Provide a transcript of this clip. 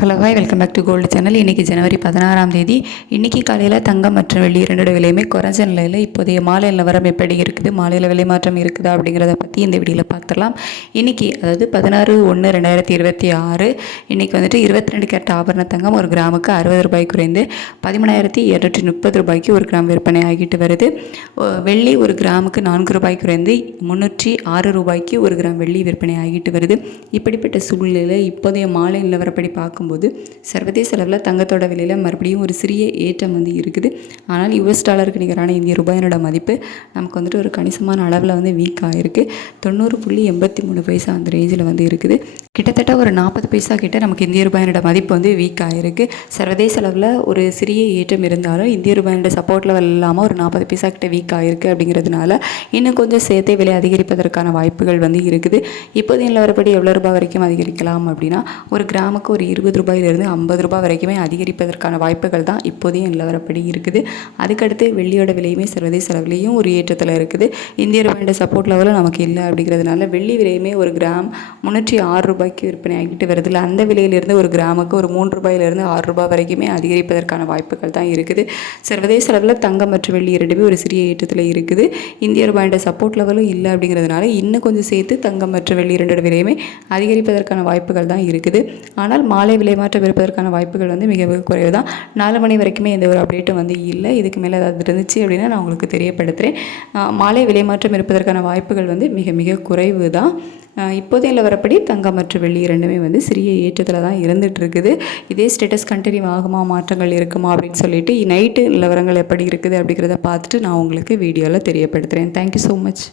Hello hi, welcome back to gold channel. இன்றைக்கி ஜனவரி 16ஆம் தேதி. இன்றைக்கி காலையில் தங்கம் மற்றும் வெள்ளி இரண்டோட விலையுமே குறைஞ்ச நிலையில் இப்போதைய மாலை நிலவரம் எப்படி இருக்குது, மாலையில் விலை மாற்றம் இருக்குதா அப்படிங்கிறத பற்றி இந்த வீடியோவில் பார்த்துடலாம். இன்றைக்கி அதாவது 16/1/2026 இன்றைக்கி வந்துட்டு 22 கேரட் ஆபரண தங்கம் ஒரு கிராமுக்கு 60 ரூபாய் குறைந்து 13,230 ரூபாய்க்கு ஒரு கிராம் விற்பனை ஆகிட்டு வருது. வெள்ளி ஒரு கிராமுக்கு 4 ரூபாய் குறைந்து 306 ரூபாய்க்கு ஒரு கிராம் வெள்ளி விற்பனை ஆகிட்டு வருது. இப்படிப்பட்ட சூழ்நிலையில் இப்போதைய மாலை நிலவரப்படி பார்க்கும் போது சர்வதேச அளவில் தங்கத்தோட விலையில் மறுபடியும் ஒரு சிறிய ஏற்றம் இருக்குது. ஆனால் US டாலருக்கு நிகரான இந்திய ரூபாயினோட மதிப்பு நமக்கு வந்துட்டு ஒரு கணிசமான அளவில் வீக் ஆகிருக்கு. 90.83 பைசா அந்த ரேஞ்சில் இருக்குது. கிட்டத்தட்ட ஒரு 40 பைசா கிட்ட நமக்கு இந்திய ரூபாயினோட மதிப்பு வீக் ஆகிருக்கு. சர்வதேச அளவில் ஒரு சிறிய ஏற்றம் இருந்தாலும் இந்திய ரூபாயினோட சப்போர்ட் லெவல் இல்லாமல் ஒரு 40 பைசா கிட்ட வீக் ஆகிருக்கு. அப்படிங்கிறதுனால இன்னும் கொஞ்சம் சேர்த்தே விலை அதிகரிப்பதற்கான வாய்ப்புகள் இருக்குது. இப்போதைய நிலவரப்படி எவ்வளோ ரூபாய் வரைக்கும் அதிகரிக்கலாம் அப்படின்னா ஒரு கிராமுக்கு ஒரு 20 ரூபாயிலிருந்து 50 ரூபாய் வரைக்குமே அதிகரிப்பதற்கான வாய்ப்புகள் தான் இப்போதைய நிலவரப்படி இருக்குது. அதுக்கடுத்து வெள்ளியோட விலையுமே சர்வதேச அளவிலையும் ஒரு ஏற்றத்தில் இருக்குது. இந்திய ரூபாயோட சப்போர்ட் லெவலும் நமக்கு இல்லை. அப்படிங்கிறதுனால வெள்ளி விலையுமே ஒரு கிராம் 306 ரூபாய்க்கு விற்பனை ஆகிட்டு வருதில்ல, அந்த விலையிலிருந்து ஒரு கிராமுக்கு ஒரு 3 ரூபாயிலிருந்து 6 ரூபாய் வரைக்குமே அதிகரிப்பதற்கான வாய்ப்புகள் தான் இருக்குது. சர்வதேச அளவில் தங்கம் மற்றும் வெள்ளி இரண்டுமே ஒரு சிறிய ஏற்றத்தில் இருக்குது. இந்திய ரூபாயோட சப்போர்ட் லெவலும் இல்லை. அப்படிங்கிறதுனால இன்னும் கொஞ்சம் சேர்த்து தங்கம் மற்றும் வெள்ளி இரண்டோட விலையுமே அதிகரிப்பதற்கான வாய்ப்புகள் தான் இருக்குது. ஆனால் மாலை விலை மாற்றம் இருப்பதற்கான வாய்ப்புகள் மிக மிக குறைவு தான். 4 மணி வரைக்குமே எந்த ஒரு அப்டேட்டும் இல்லை. இதுக்கு மேலே ஏதாவது இருந்துச்சு அப்படின்னா நான் உங்களுக்கு தெரியப்படுத்துகிறேன். மாலை விலை மாற்றம் இருப்பதற்கான வாய்ப்புகள் மிக மிக குறைவு தான். இப்போதைய நிலவரப்படி தங்கம் மற்றும் வெள்ளி இரண்டுமே சிறிய ஏற்றத்தில் தான் இருந்துகிட்டு இருக்குது. இதே ஸ்டேட்டஸ் கண்டினியூ ஆகுமா, மாற்றங்கள் இருக்குமா அப்படின்னு சொல்லிட்டு நைட்டு நிலவரங்கள் எப்படி இருக்குது அப்படிங்கிறத பார்த்துட்டு நான் உங்களுக்கு வீடியோவில் தெரியப்படுத்துகிறேன். Thank you so much.